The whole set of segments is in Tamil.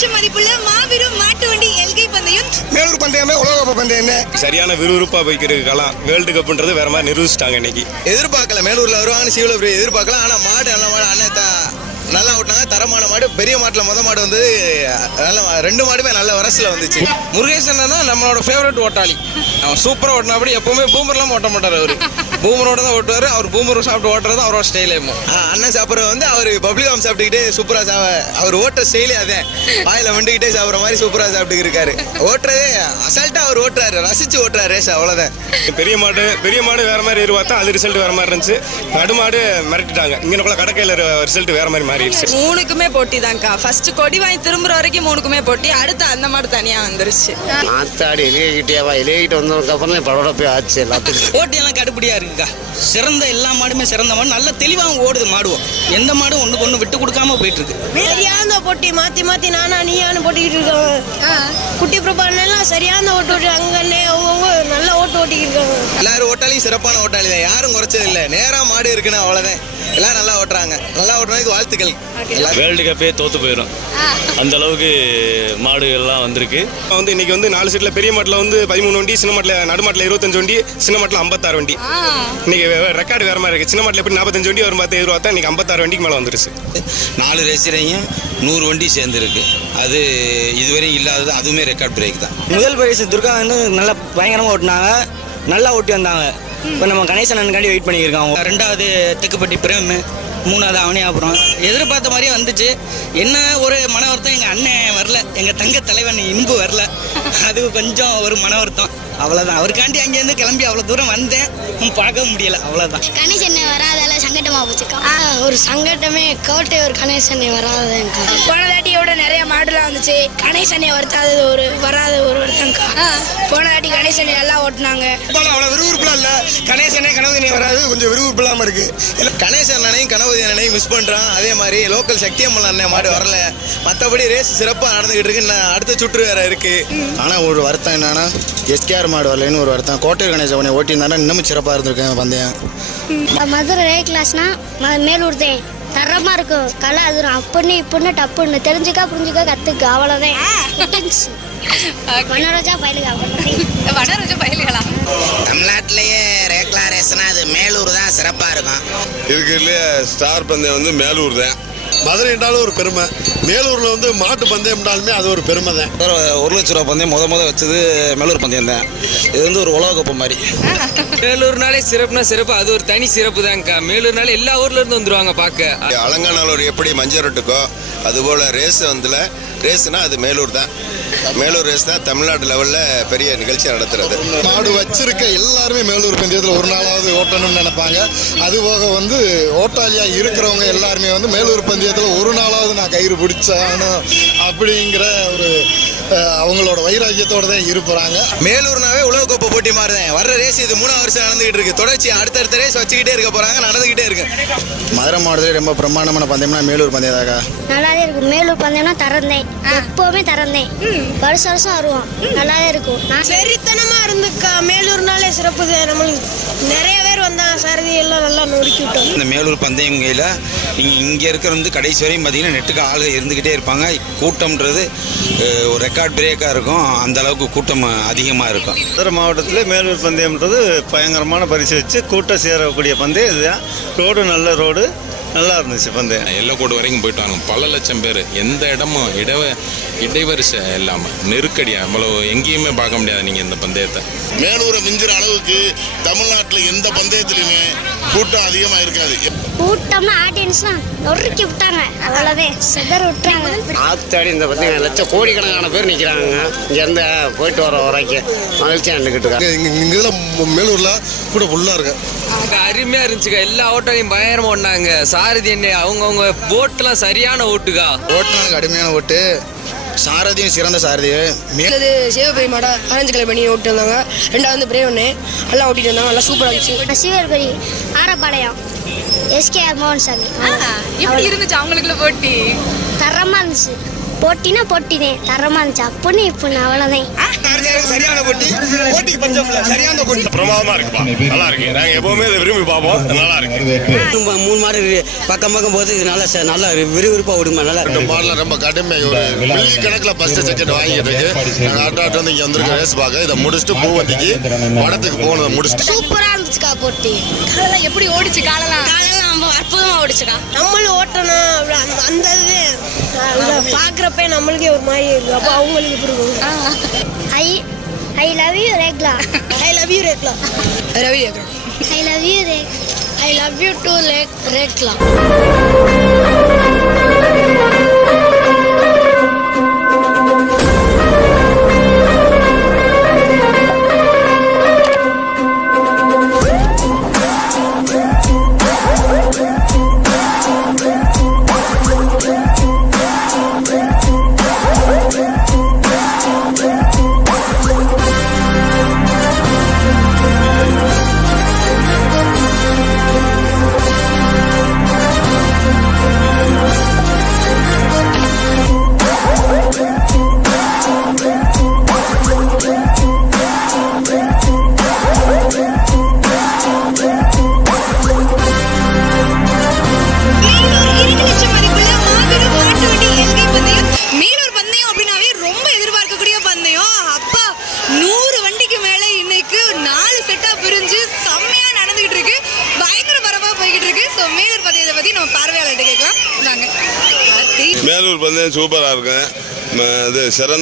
லட்சம் மதிப்புள்ள மாபெரும் மாட்டு வண்டி எல்கை பந்தயம். மேலூர் பந்தயமே உலக பந்தயம் சரியான விறுவிறுப்பா போய்க்கிறது காலம் வேர்ல்டு கப்ன்றது வேற மாதிரி நிரூபிச்சிட்டாங்க இன்னைக்கு. எதிர்பார்க்கல மேலூர்ல வருவாங்கன்னு சீவல எதிர்பார்க்கல. ஆனா மாடு நல்ல மாடு அண்ணன் நல்லா ஓட்டினாங்க. தரமான மாடு பெரிய மாட்டுல முத மாடு வந்து நல்ல ரெண்டு மாடுமே நல்ல வரசுல வந்துச்சு. முருகேசன் தான் நம்மளோட ஃபேவரட் ஓட்டாளி. அவன் சூப்பராக ஓட்டினாப்படி எப்பவுமே பூமர்லாம் ஓட்ட மாட்டார் அவரு. பூமரோட தான் ஓட்டுவார். அவர் பூமர் சாப்பிட்டு ஓட்டுறது அவரோட ஸ்டைலேமோ ஆ, அண்ணன் சாப்பிட்ற வந்து அவர் பப்ளிகாம் சாப்பிட்டுக்கிட்டே சூப்பரா சாவ அவர் ஓட்டுற ஸ்டைலே அதே. வாயில வந்துக்கிட்டே சாப்பிட்ற மாதிரி சூப்பரா சாப்பிட்டு இருக்காரு. ஓட்டுறதே அசால்ட்டா அவர் ஓட்டுறாரு. ரசிச்சு ஓட்டுறாரு ரேஸ் அவ்வளவுதான். பெரிய மாடு பெரிய மாடு வேற மாதிரி எதிர்பார்த்தா அது ரிசல்ட் வேற மாதிரி இருந்துச்சு. நடுமாடு மிரட்டிட்டாங்க. இங்கே கடைக்கையில் ரிசல்ட் வேற மாதிரி மாறிடுச்சு. மூணுக்குமே போட்டி தான்க்கா. ஃபர்ஸ்ட் கொடி வாங்கி திரும்புற வரைக்கும் மூணுக்குமே போட்டி. அடுத்து அந்த மாடு தனியா வந்துருச்சு. மாத்தாடி இலையகிட்டியாவா இலையகிட்டு வந்ததுக்கு அப்புறம் தான் படோட போய் ஆச்சு எல்லாத்துக்கும். போட்டியெல்லாம் கடுப்படியா இருக்குக்கா சிறந்த எல்லா மாடுமே சிறந்த மாடு. நல்ல தெளிவாக ஓடுது மாடுவோம். எந்த மாடும் ஒண்ணுக்கு ஒன்று விட்டு கொடுக்காம போயிட்டு இருக்கு சரியான போட்டி மாத்தி மாத்தி நானா நீயான்னு போட்டிக்கிட்டு இருக்காங்க. குட்டி பிரபான் எல்லாம் சரியான ஓட்டு ஓட்டி அங்கன்னே அவங்க நல்லா ஓட்டு ஓட்டிக்கிட்டு இருக்காங்க. எல்லாரும் ஓட்டாளியும் சிறப்பான ஓட்டாளி தான் யாரும் குறைச்சது இல்லை நேரா மாடு இருக்குன்னு அவ்வளவுதான். எல்லாரும் நல்லா ஓட்டுறாங்க. நல்லா ஓட்டுறதுக்கு வாழ்த்துக்கள். வேர்ல்டு கப்பே தோத்து போயிடும் அந்த அளவுக்கு மாடுகள்லாம் வந்திருக்கு. இப்போ வந்து இன்னைக்கு வந்து நாலு சீட்ல பெரிய மாட்டில் வந்து பதிமூணு வண்டி சின்ன மாட்டில் நடுமாட்டில் இருபத்தஞ்சு வண்டி சின்ன மாட்டில் ஐம்பத்தாறு வண்டி. இன்னைக்கு ரெக்கார்டு வேற மாதிரி இருக்கு. சின்ன மாட்டில் எப்படி நாற்பத்தஞ்சு வண்டி வரும் பார்த்து எதிர்பார்த்தா இன்னைக்கு ஐம்பத்தாறு வண்டிக்கு மேலே வந்துருச்சு. நாலு ரேசிலையும் நூறு வண்டி சேர்ந்துருக்கு. அது இதுவரையும் இல்லாதது அதுவுமே ரெக்கார்ட் பிரேக் தான். முதல் பரிசு துர்கா வந்து நல்லா பயங்கரமா ஓட்டினாங்க. நல்லா ஓட்டி வந்தாங்க. இப்போ நம்ம கணேசன் அண்ணனுக்காண்டி வெயிட் பண்ணியிருக்காங்க ரெண்டாவது தெக்குப்பட்டி பிரேம் மூணாவது அவனியாபுரம். எதிர்பார்த்த மாதிரியே வந்துச்சு. என்ன ஒரு மன வருத்தம் எங்கள் அண்ணன் வரல எங்கள் தங்க தலைவன் இன்பு வரல. அது கொஞ்சம் ஒரு மன வருத்தம். அவ்வளோதான் அவருக்காண்டி அங்கேருந்து கிளம்பி அவ்வளோ தூரம் வந்தேன். ம், பார்க்கவும் முடியல. அவ்வளோதான் கணேசன் வராதால? சங்கட்டமா போச்சுக்கா. ஒரு சங்கட்டமே கோட்டை ஒரு கணேசன் வராதுக்கா போன தாட்டியோட நிறைய மாடுலாம் வந்துச்சு. கணேசனே வருத்தாது ஒரு வராத ஒரு வருத்தம்க்கா. போன தாட்டி கணேசனை நல்லா ஓட்டுனாங்க. அவ்வளவு விறுவிறுப்புலாம் இல்ல. கணேசனே கனவுதினி வராது. கொஞ்சம் விறுவிறுப்பு இல்லாம இருக்கு. இல்ல கணேசன் அண்ணனையும் கனவுதி அண்ணனையும் மிஸ் பண்றான். அதே மாதிரி லோக்கல் சக்தியம்மன் அண்ணன் மாடு வரல. மத்தபடி ரேஸ் சிறப்பா நடந்துகிட்டு இருக்கு இன்னும் அடுத்த சுற்று வேற இருக்கு. ஆனா ஒரு வருத்தம் என்னன்னா எஸ்கேஆர் மாடு வரலன்னு ஒரு வருத்தம். கோட்டை கணேசவனை ஓட்டியிருந்தானா இன்னமும் சிறப்பாக இருந்திருக்கேன் பந்தயம் மதுரை ரே கிளாஸ்னா மேலூர் தான் தரமா இருக்கும். கலை அதிரும். அப்படின்னு இப்படின்னு டப்புன்னு தெரிஞ்சுக்கா புரிஞ்சுக்கா கத்துக்க. அவ்வளவுதான். மனோரஜா பயிலுக்கு அவ்வளவுதான். வனரோஜ பயல்களா தமிழ்நாட்டிலேயே ரேக்லா ரேஸ்னா அது மேலூர் தான் சிறப்பாக இருக்கும். இருக்கிறதுலே ஸ்டார் பந்தயம் வந்து மேலூர் தான். மதுரை என்றாலும் ஒரு பெருமை. மேலூர்ல வந்து மாட்டு பந்தயம்னாலுமே அது ஒரு பெருமை தான். ஒரு லட்ச ரூபா பந்தயம் முத முத வச்சது மேலூர் பந்தயம் தான். இது வந்து ஒரு உலக கப்பு மாதிரி. மேலூர்னாலே சிறப்புனா சிறப்பு. அது ஒரு தனி சிறப்பு தான்க்கா. மேலூர்னாலே எல்லா ஊர்ல இருந்து வந்துருவாங்க பார்க்க. அலங்காநல்லூர் எப்படி மஞ்சள் ரொட்டுக்கோ அதுபோல் ரேஸ் வந்துல ரேஸ்னா அது மேலூர் தான். மேலூர் ரேஸ் தான் தமிழ்நாடு லெவலில் பெரிய நிகழ்ச்சி நடத்துறது. மாடு வச்சிருக்க எல்லாருமே மேலூர் பந்தயத்தில் ஒரு நாளாவது ஓட்டணும்னு நினைப்பாங்க. அது போக வந்து ஓட்டாளியா இருக்கிறவங்க எல்லாருமே வந்து மேலூர் பந்தயத்தில் ஒரு நாளாவது நான் கயிறு பிடிச்சாகணும் அப்படிங்கிற ஒரு அவங்களோட வைராக்கியத்தோட தான் இருப்பாங்க. மேலூர்னாவே உலகக்கோப்பை போட்டி மாதிரி தான் வர்ற ரேஸ் இது மூணாவது வருஷம் நடந்துகிட்டு இருக்கு. தொடர்ச்சி அடுத்தடுத்த ரேஸ் வச்சுக்கிட்டே இருக்க போறாங்க நடந்துகிட்டே இருக்கு. மதுரை மாவட்டத்தில் ரொம்ப பிரம்மாண்டமான பந்தயம்னா மேலூர் பந்தயம் தாக்கா? நல்லாவே இருக்கும் மேலூர் பந்தயம்னா தரந்தேன் எப்பவுமே தரந்தேன் வருஷம் வருஷம் வருவோம் நல்லாவே இருக்கும். வெறித்தனமா இருந்துக்கா. மேலூர்னாலே சிறப்பு. நம்மளுக்கு நிறைய பேர் வந்தாங்க. சாரதி எல்லாம் நல்லா நொறுக்கி விட்டோம். இந்த மேலூர் பந்தயங்கையில் நீங்கள் இங்கே இருக்கிற வந்து கடைசி வரையும் பார்த்தீங்கன்னா நெட்டுக்கு ஆளுங்க இருந்துக்கிட்டே இருப்பாங்க. கூட்டம்ன்றது ஒரு ரெக்கார்ட் பிரேக்காக இருக்கும். அந்த அளவுக்கு கூட்டம் அதிகமாக இருக்கும். மதுரை மாவட்டத்தில் மேலூர் பந்தயம்ன்றது பயங்கரமான பரிசு வச்சு கூட்டம் சேரக்கூடிய பந்தயம் இதுதான். ரோடு நல்ல ரோடு. நல்லா இருந்துச்சு பந்தயம் எல்லக்கோடு வரைக்கும் போயிட்டு வாங்க பல லட்சம் பேர் எந்த இடமும் இடவ இடைவரிசை இல்லாமல் நெருக்கடியாக அவ்வளோ எங்கேயுமே பார்க்க முடியாது நீங்கள் இந்த பந்தயத்தை மேலூரை மிஞ்சிற அளவுக்கு தமிழ்நாட்டில் எந்த பந்தயத்திலையுமே கூட்டம் அதிகமாக இருக்காது கூட்டம்னா ஆடியன்ஸ்லாம் நொறுக்கி விட்டாங்க அவ்வளவே சிதற விட்டாங்க ஆத்தாடி இந்த பந்தயம் லட்சம் கோடிக்கணக்கான பேர் நிற்கிறாங்க இங்கேருந்து போயிட்டு வர வரைக்கும் மகிழ்ச்சியாக நின்றுக்கிட்டு இருக்காங்க இங்கே மேலூர்ல கூட ஃபுல்லா இருக்கு அருமையா இருந்துச்சுக்கா. எல்லா ஓட்டாலையும் பயங்கரமா ஓடினாங்க. சாரதி என்ன அவங்கவுங்க போட்டுலாம் சரியான ஓட்டுக்கா. ஓட்டுனாலுக்கு கடுமையான ஓட்டு. சாரதியும் சிறந்த சாரதி. மே அது சிவபெருமாட ஆரஞ்சு கலர் பண்ணி ஓட்டு வந்தாங்க. ரெண்டாவது பிரேவனு நல்லா ஓட்டிட்டு வந்தாங்க. நல்லா சூப்பராக இருந்துச்சு. சிவபெரி ஆரப்பாளையம் எஸ்கேஆர் மோகன் சாமி எப்படி இருந்துச்சு அவங்களுக்குள்ள போட்டி? தரமா இருந்துச்சு. போட்டினா போட்டினேன் தரமா இருந்துச்சு. அப்போன்னு இப்போ அவ்வளோதான் சரியான போட்டி? போட்டிக்கு பஞ்சம் இல்ல சரியான போட்டி. பிரமாதமா இருக்குப்பா நல்லா இருக்கு. நாங்க எப்பவுமே இதை விரும்பி பார்ப்போம். நல்லா இருக்கு. மூணு மாடு பக்கம் பக்கம் போது இது நல்லா நல்லா விறுவிறுப்பாக விடுமா நல்லா இந்த மாடலாம் ரொம்ப கடுமை ஒரு மில்லி கணக்கில் ஃபர்ஸ்ட் செகண்ட் வாங்கிட்டு இருக்கு நாங்கள் ஆட்டாட்டு வந்து இங்கே வந்திருக்க ரேஸ் பார்க்க. இதை முடிச்சுட்டு பூவந்திக்கு படத்துக்கு போனதை முடிச்சுட்டு சூப்பராக இருந்துச்சுக்கா போட்டி. காலெல்லாம் எப்படி ஓடிச்சு காலெல்லாம்? காலையில் அற்புதமாக ஓடிச்சுக்கா நம்மளும் ஓட்டணும். அப்படி அந்த அந்த இது. பார்க்குறப்ப நம்மளுக்கே ஒரு மாதிரி இருக்கு. அப்போ அவங்களுக்கு பிடிக்கும் I I love you rekla. I love you rekla. Ravi I love you rack. I love you to ரேக் ரேக்லா.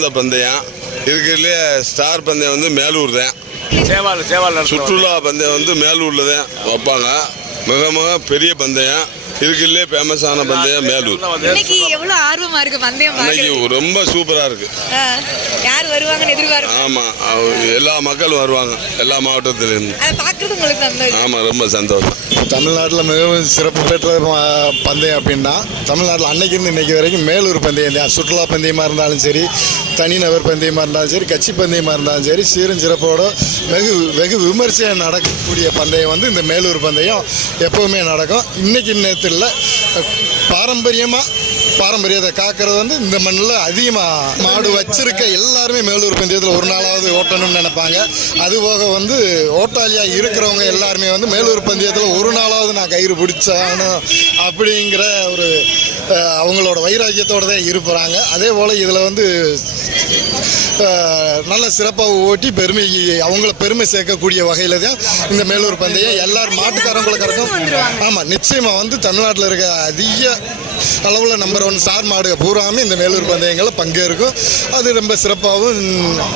சிறந்த பந்தயம். இருக்கிறதுலே ஸ்டார் பந்தயம் வந்து மேலூர் தான். சேவால் சேவால் சுற்றுலா பந்தயம் வந்து மேலூரில் தான் வைப்பாங்க. மிக மிக பெரிய பந்தயம். இருக்கிறதுலே ஃபேமஸான பந்தயம் மேலூர். இன்னைக்கு எவ்வளவு ஆர்வமா இருக்கு பந்தயம் பார்க்கறதுக்கு? ரொம்ப சூப்பராக இருக்கு. யார் வருவாங்கன்னு எதிர்பார்ப்பு? ஆமாம் எல்லா மக்களும் வருவாங்க எல்லா மாவட்டத்திலேருந்து. அதை பார்க்கறது உங்களுக்கு சந்தோஷம். ஆமாம் ரொம்ப சந்தோஷம். தமிழ்நாட்டில் மிகவும் சிறப்பு பெற்ற பந்தயம் அப்படின்னா தமிழ்நாட்டில் அன்னைக்கு இருந்து இன்னைக்கு வரைக்கும் மேலூர் பந்தயம் தான். சுற்றுலா பந்தயமாக இருந்தாலும் சரி தனிநபர் பந்தயமாக இருந்தாலும் சரி கட்சி பந்தயமாக இருந்தாலும் சரி சீரும் சிறப்போட வெகு வெகு விமர்சையாக நடக்கக்கூடிய பந்தயம் வந்து இந்த மேலூர் பந்தயம் எப்போவுமே நடக்கும். இன்னைக்கு இல்லை பாரம்பரியமாக பாரம்பரியத்தை காக்கிறது வந்து இந்த மண்ணில் அதிகமாக மாடு வச்சிருக்க எல்லாருமே மேலூர் பந்தயத்தில் ஒரு நாளாவது ஓட்டணும்னு நினைப்பாங்க. அதுபோக வந்து ஓட்டாளியாக இருக்கிறவங்க எல்லாருமே வந்து மேலூர் பந்தயத்தில் ஒரு நாளாவது நான் கயிறு பிடிச்சாகணும் அப்படிங்கிற ஒரு அவங்களோட வைராக்கியத்தோடு தான் இருப்பாங்க. அதே போல் இதில் வந்து நல்ல சிறப்பாக ஓட்டி பெருமை அவங்கள பெருமை சேர்க்கக்கூடிய வகையில் தான் இந்த மேலூர் பந்தயம். எல்லாரும் மாட்டுக்காரங்களுக்கும் ஆமாம் நிச்சயமாக வந்து தமிழ்நாட்டில் இருக்க அதிக அளவில் நம்பர் ஒன் ஸ்டார் மாடு பூராமே இந்த மேலூர் பந்தயங்களில் பங்கேற்கும். அது ரொம்ப சிறப்பாகவும்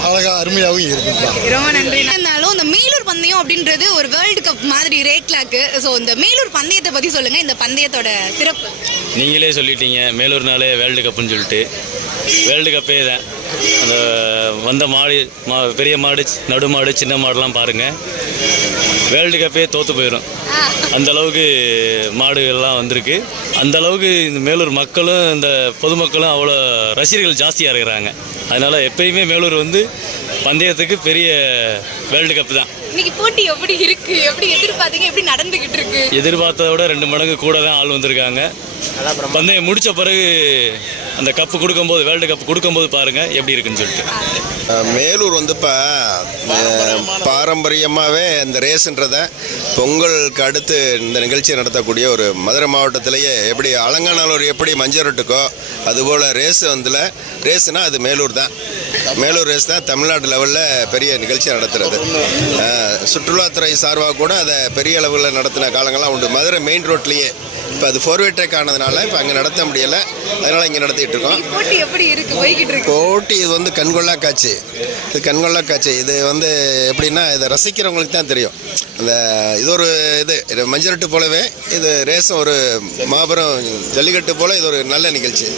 அழகாக அருமையாகவும் இருக்கும். ரொம்ப நன்றி. இருந்தாலும் இந்த மேலூர் பந்தயம் அப்படின்றது ஒரு வேர்ல்டு கப் மாதிரி ரேட்லாக்கு ஸோ இந்த மேலூர் பந்தயத்தை பத்தி சொல்லுங்க இந்த பந்தயத்தோட சிறப்பு. நீங்களே சொல்லிட்டீங்க மேலூர்னாலே வேர்ல்டு கப்புன்னு சொல்லிட்டு. வேர்ல்டு கப்பே தான் அந்த வந்த மாடு மா பெரிய மாடு நடு மாடு சின்ன மாடுலாம் பாருங்கள் வேர்ல்டு கப்பே தோற்று போயிடும் அந்த அளவுக்கு மாடுகள்லாம் வந்திருக்கு. அந்த அளவுக்கு இந்த மேலூர் மக்களும் இந்த பொதுமக்களும் அவ்வளோ ரசிகர்கள் ஜாஸ்தியாக இருக்கிறாங்க. அதனால் எப்பயுமே மேலூர் வந்து பந்தயத்துக்கு பெரிய வேர்ல்டு கப் தான். இன்னைக்கு போட்டி எப்படி இருக்கு? எப்படி எதிர்பார்த்தீங்க? எப்படி நடந்துகிட்டு இருக்கு? எதிர்பார்த்ததை விட ரெண்டு மடங்கு கூட தான் ஆள் வந்திருக்காங்க. பந்தயம் முடிச்ச பிறகு அந்த கப்பு கொடுக்கும்போது வேர்ல்டு கப் கொடுக்கும்போது பாருங்க எப்படி இருக்குன்னு சொல்லிட்டு. மேலூர் வந்து இப்போ பாரம்பரியமாகவே இந்த ரேஸுன்றத பொங்கலுக்கு அடுத்து இந்த நிகழ்ச்சியை நடத்தக்கூடிய ஒரு மதுரை மாவட்டத்திலேயே எப்படி அலங்காநல்லூர் எப்படி மஞ்சரட்டுக்கோ அதுபோல் ரேஸ் வந்துல ரேஸுனா அது மேலூர் தான். மேலூர் ரேஸ் தான் தமிழ்நாடு லெவலில் பெரிய நிகழ்ச்சி நடத்துறது. அஹ், சுற்றுலாத்துறை சார்பாக கூட அதை பெரிய அளவில் நடத்தின காலங்கள்லாம் உண்டு. மதுரை மெயின் ரோட்லேயே இப்போ அது ஃபோர் வே ட்ரெக் ஆனதுனால இப்போ அங்கே நடத்த முடியலை. அதனால் இங்கே நடத்திட்டு இருக்கோம். போட்டி எப்படி இருக்கு? போய்கிட்டு இருக்கு. போட்டி இது வந்து கண்கொள்ளா காட்சி. இது கண்கொள்ளா காட்சி. இது வந்து எப்படின்னா இதை ரசிக்கிறவங்களுக்கு தான் தெரியும். அந்த இது ஒரு இது. இது மஞ்சரட்டு போலவே இது ரேஸும் ஒரு மாபெரும் ஜல்லிக்கட்டு போல இது ஒரு நல்ல நிகழ்ச்சி.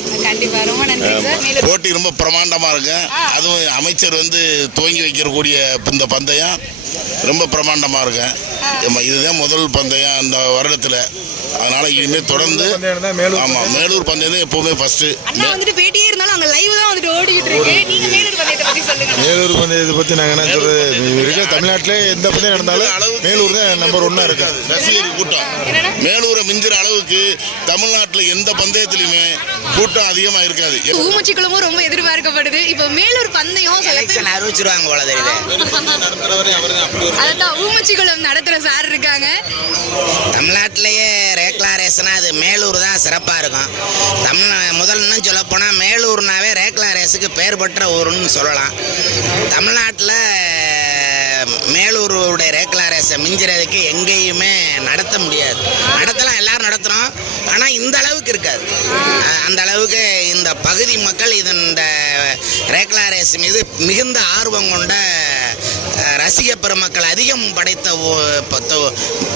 போட்டி ரொம்ப பிரமாண்டமாக இருக்கு. அதுவும் அமைச்சர் வந்து துவங்கி வைக்கக்கூடிய இந்த பந்தயம். ரொம்ப பிரமாண்டமாக இருக்கு இதுதான் முதல் பந்தயம் அந்த வருடத்துல. அதனால இனிமேல் தொடர்ந்து ஆமா மேலூர் பந்தயம் தான் எப்பவுமே ஃபர்ஸ்ட் அண்ணா வந்துட்டு பேட்டியே இருந்தாலும் அங்க லைவ் தான் வந்துட்டு ஓடிக்கிட்டு இருக்கு. நீங்க மேலூர் பந்தயத்தை பத்தி சொல்லுங்க. மேலூர் பந்தயத்தை பற்றி நாங்கள் என்ன சொல்கிறது இருக்க தமிழ்நாட்டிலே எந்த பந்தயம் நடந்தாலும் மேலூர் தான் நம்பர் ஒன்னாக இருக்கு. ரசிகர் கூட்டம். மேலூரை மிஞ்சுற அளவுக்கு தமிழ்நாட்டில் எந்த பந்தயத்திலையுமே கூட்டம் அதிகமா இருக்காது. ஊமச்சி குளமும் ரொம்ப எதிர்பார்க்கப்படுது. இப்போ மேலூர் பந்தயம் சில பேர் அறிவிச்சிருவாங்க போல தெரியுது. அதான் ஊமச்சி குளம் நடத்துற சார் இருக்காங்க? தமிழ்நாட்டிலேயே ரேக்லா ரேஸ்னா அது மேலூர் தான் சிறப்பாக இருக்கும். தமிழ் முதல் இன்னும் சொல்ல போனால் மேலூர்னாவே ரேக்லா ரேஸுக்கு பெயர் பெற்ற ஊருன்னு சொல்லலாம். தமிழ்நாட்டில் மேலூருடைய ரேக்லா ரேஸை மிஞ்சுறதுக்கு எங்கேயுமே நடத்த முடியாது. நடத்தலாம் எல்லாரும் நடத்துகிறோம் ஆனால் இந்த அளவுக்கு இருக்காது. அந்த அளவுக்கு இந்த பகுதி மக்கள் இது இந்த ரேக்லா ரேஸ் மீது மிகுந்த ஆர்வம் கொண்ட ரசிக பெருமக்கள் அதிகம் படைத்த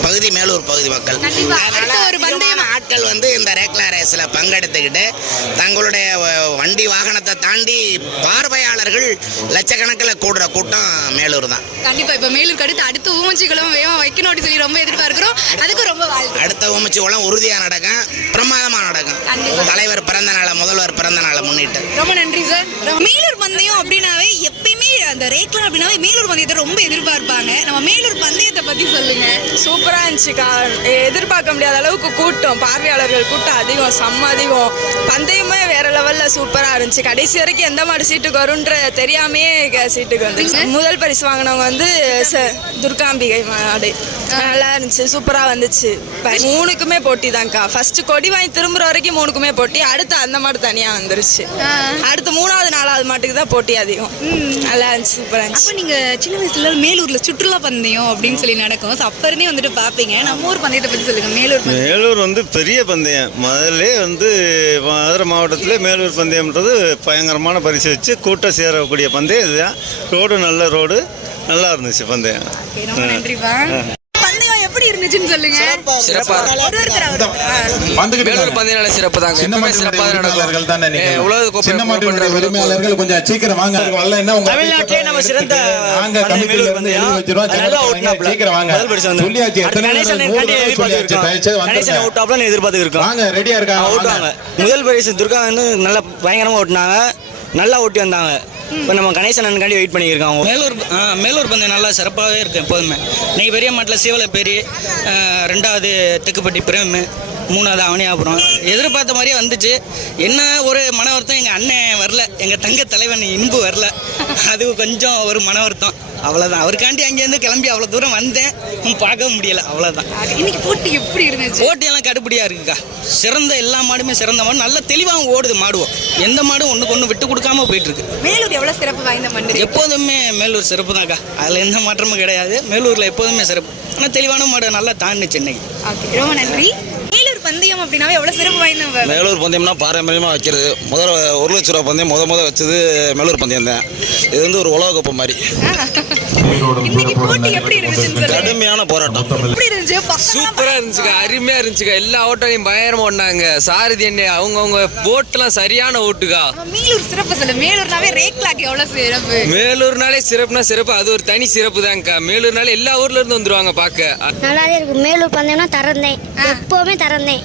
பகுதி மேலூர் பகுதி மக்கள். அதனால பந்தயம். ஆட்கள் வந்து இந்த ரேக்லா ரேஸ்ல பங்கெடுத்துக்கிட்டு தங்களுடைய வண்டி வாகனத்தை தாண்டி பார்வையாளர்கள் லட்சக்கணக்கில் கூடுற கூட்டம் மேலூர் தான். கண்டிப்பா. இப்ப மேலூருக்கு அடுத்து அடுத்த ஊமச்சி குளம் வேகமா வைக்கணும் அப்படின்னு சொல்லி ரொம்ப எதிர்பார்க்கிறோம். அதுக்கு ரொம்ப அடுத்த ஊமச்சி குளம் உறுதியாக நடக்கும். பிரமாதமாக நடக்கும். தலைவர் பிறந்த நாளை முதல்வர் பிறந்த நாளை முன்னிட்டு. ரொம்ப நன்றி சார். மேலூர் பந்தயம் அப்படின்னாவே எப்பயுமே அந்த ரேக்லாம் அப்படின்னாவே மேலூர் பந்தயத்தை ரொம்ப எதிர்பார்ப்பாங்க. நம்ம மேலூர் பந்தயத்தை பத்தி சொல்லுங்க. சூப்பராக இருந்துச்சுக்கா எதிர்பார்க்க முடியாத அளவுக்கு கூட்டம். பார்வையாளர்கள் கூட்டம் அதிகம் செம்ம அதிகம். பந்தயமே வேற லெவலில் சூப்பராக இருந்துச்சு. கடைசி வரைக்கும் எந்த மாடு சீட்டுக்கு வரும்ன்ற தெரியாமையே சீட்டுக்கு வந்துச்சு முதல் பரிசு வாங்கினவங்க வந்து துர்காம்பிகை மாடு. நல்லா இருந்துச்சு சூப்பராக வந்துச்சு. மூணுக்குமே போட்டி தான்க்கா. ஃபர்ஸ்ட் கொடி வாங்கி திரும்புற வரைக்கும் மூணுக்குமே போட்டி. அடுத்து அந்த மாடு தனியாக வந்துருச்சு. அடுத்து மூணாவது நாலாவது மாட்டுக்கு தான் போட்டி அதிகம். நல்லா இருந்துச்சு சூப்பராக இருந்துச்சு. அப்ப நீங்க சின்ன வயசுல மேலூர்ல சுற்றுலா பந்தயம் அப்படின்னு சொல்லி நடக்கும். So, அப்ப இருந்தே வந்துட்டு பாப்பீங்க. நம்ம ஊர் பந்தயத்தை பத்தி சொல்லுங்க. மேலூர் பந்தயம். மேலூர் வந்து பெரிய பந்தயம். முதல்ல வந்து மதுரை மாவட்டத்தில் மேலூர் பந்தயம்ன்றது பயங்கரமான பரிசு வச்சு கூட்டம் சேரக்கூடிய பந்தயம். இதுதான். ரோடு நல்ல ரோடு. நல்லா இருந்துச்சு பந்தயம். ரொம்ப நன்றிப்பா பந்தயம் எப்படி இருந்துச்சுன்னு சொல்லுங்க. சிறப்பா தாங்க. எப்பவுமே சிறப்பாக நடக்கும். ஏ, உலக கோப்பை பண்ற உரிமையாளர்கள் கொஞ்சம் சீக்கிரம் வாங்க. வரல என்ன உங்க தமிழ்நாட்டிலே நம்ம சிறந்த நாங்க கமிட்டில இருந்து எழுதி. சீக்கிரம் வாங்க. முதல் பரிசு வந்து. சொல்லியாச்சு. எத்தனை? கணேசன் கணேசனை வந்துருங்க. ஓட்டாப்ல எதிர்பார்த்துருக்கோம் வாங்க ரெடியா இருக்காங்க. ஓட்டுவாங்க முதல் பரிசு துர்கா வந்து நல்லா பயங்கரமாக ஓட்டினாங்க. நல்லா ஓட்டி வந்தாங்க. இப்போ நம்ம கணேசன் அண்ணனுக்காண்டி வெயிட் பண்ணியிருக்கோம் மேலூர் மேலூர் பந்தயம் நல்லா சிறப்பாகவே இருக்கும் எப்போதுமே. இன்றைக்கி பெரிய மாட்டில் சீவலை பெரிய ரெண்டாவது தெக்குப்பட்டி பிரேமு. மூணாவது அவனியாபுரம் எதிர்பார்த்த மாதிரியே வந்துச்சு. என்ன ஒரு மன வருத்தம்? எங்கள் அண்ணன் வரல. எங்கள் தங்க தலைவன் இன்பு வரல. அது கொஞ்சம் ஒரு மன வருத்தம். அவ்வளோதான் அவருக்காண்டி அங்கேருந்து கிளம்பி அவ்வளோ தூரம் வந்தேன். பார்க்க முடியல. அவ்வளோதான் இன்னைக்கு போட்டி எப்படி இருந்துச்சு? போட்டியெல்லாம் கடுப்படியா இருக்குக்கா. சிறந்த எல்லா மாடுமே சிறந்த மாடு. நல்ல தெளிவாக ஓடுது மாடுவோம் எந்த மாடும் ஒன்றுக்கு ஒன்று விட்டு கொடுக்காம போயிட்டு இருக்கு மேலூர் எவ்வளவு சிறப்பு வாய்ந்த மண்டடி எப்போதுமே மேலூர் சிறப்பு தான்க்கா அதில் எந்த மாற்றமும் கிடையாது. மேலூரில் எப்போதுமே சிறப்பு. ஆனால் தெளிவான மாடு நல்லா தாண்டுச்சு ஓகே. ரொம்ப நன்றி. பந்தயம் அப்படின்னாவே எவ்வளவு சிறப்பு வாய்ந்த மேலூர் பந்தயம்னா பாரம்பரியமாக வைக்கிறது. முதல்ல ஒரு லட்ச ரூபா பந்தயம் முத முத வச்சது மேலூர் பந்தயம் தான். இது வந்து ஒரு உலக கோப்பை மாதிரி கடுமையான போராட்டம். இருந்துச்சு சூப்பரா இருந்துச்சுக்கா. அருமையா இருந்துச்சுக்கா. எல்லா ஓட்டாலையும் பயங்கரமா ஓடினாங்க. சாரதி என்ன அவங்கவுங்க போட்டெல்லாம் சரியான ஓட்டுக்கா. மேலூர் சிறப்பு சொல்லு. மேலூர்னாவே ரேக்லாக் எவ்வளவு சிறப்பு? மேலூர்னாலே சிறப்புனா சிறப்பு. அது ஒரு தனி சிறப்பு தான்க்கா மேலூர்னாலே எல்லா ஊர்ல இருந்து வந்துருவாங்க பார்க்க. நல்லாவே இருக்கும். மேலூர் பந்தயம்னா திறந்தேன். எப்பவுமே திறந்தேன்.